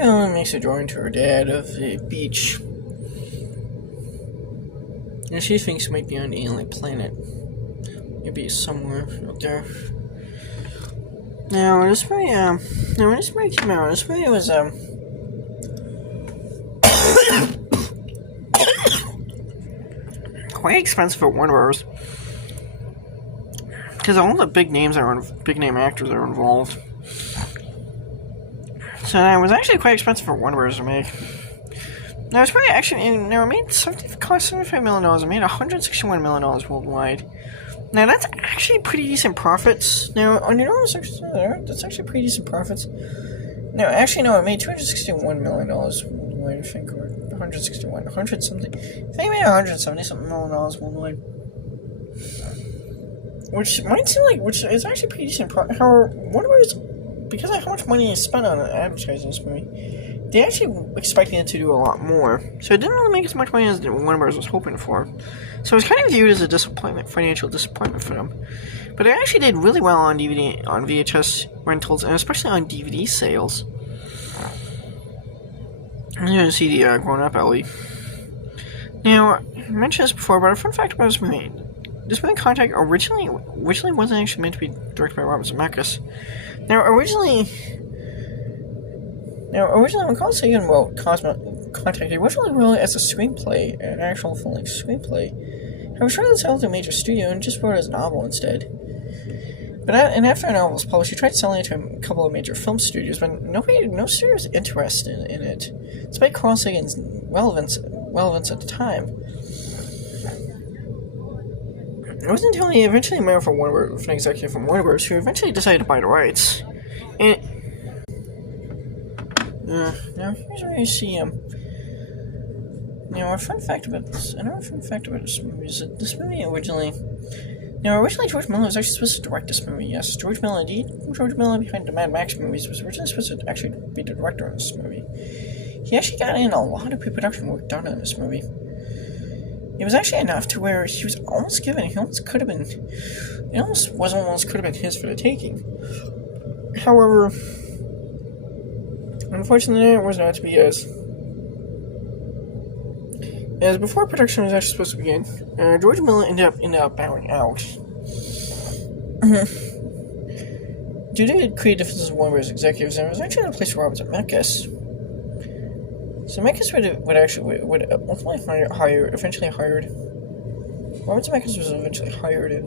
Ellen makes a drawing to her dad of a beach. And she thinks it might be on the alien planet. Maybe somewhere out there. Now, when this movie came out, this movie was, quite expensive at Warner Bros. Because all the big name actors are involved. So it was actually quite expensive for Warner Bros. To make. Now, it's probably actually, it cost $75 million. It made $161 million worldwide. Now, that's actually pretty decent profits. Now, on your normal section there, that's actually pretty decent profits. No, actually, no, it made $261 million worldwide, I think, or 161, 100 something. I think it made 170 something million dollars worldwide. Which might seem like, which is actually pretty decent profit. However, Warner Bros., because of how much money is spent on advertising this movie, they actually expected it to do a lot more. So it didn't really make as much money as Warner Bros. Was hoping for. So it was kind of viewed as a financial disappointment for them. But it actually did really well on DVD, on VHS rentals, and especially on DVD sales. I'm going to see the grown-up Ellie. Now, I mentioned this before, but a fun fact about this movie Contact originally wasn't actually meant to be directed by Robert Zemeckis. Now, originally when Carl Sagan wrote Contact, he originally wrote it as a screenplay, an actual full-length screenplay. I was trying to sell it to a major studio and just wrote it as a novel instead. But after the novel was published, he tried selling it to a couple of major film studios, but no studio was interested in it, despite Carl Sagan's relevance at the time. It wasn't until he eventually met with an executive from Warner Bros. Who eventually decided to buy the rights. And now here's where you see a fun fact about this. Another fun fact about this movie is that this movie originally George Miller was actually supposed to direct this movie. Yes, George Miller behind the Mad Max movies was originally supposed to actually be the director of this movie. He actually got in a lot of pre-production work done on this movie. It was actually enough to where he was almost given. It almost could have been his for the taking. However, unfortunately, it was not to be as before production was actually supposed to begin. George Miller ended up bowing out due to creative differences with Warner Bros. Executives, and it was actually in a place for Robert Zemeckis. Zemeckis eventually hired. Robert Zemeckis was eventually hired in.